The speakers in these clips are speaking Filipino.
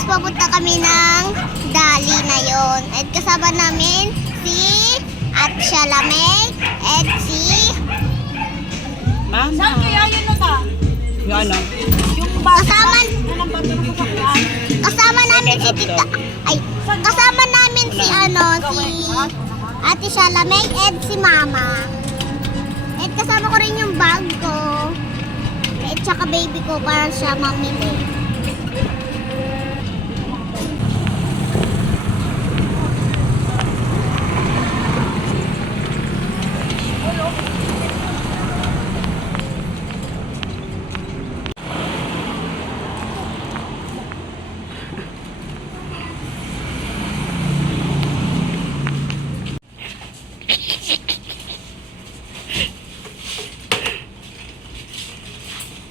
guys, papunta kami ng Dali na yon. At kasama namin si Ate Shalamay at si Mama. Saan kaya yun na ka? Yan lang. Yung bata. kasama, Yan ang bata ng sasakyan. kasama namin si Tita, ay, kasama namin si Ate Shalamay at si Mama. At kasama ko rin yung bag ko. At saka baby ko para siya mamili.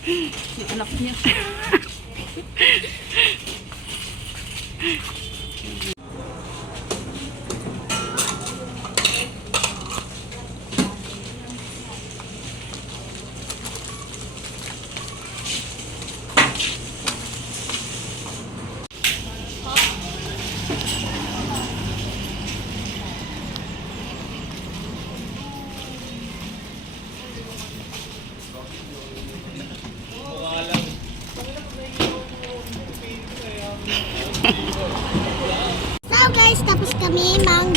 Yung anak niya. So guys, tapos kami mang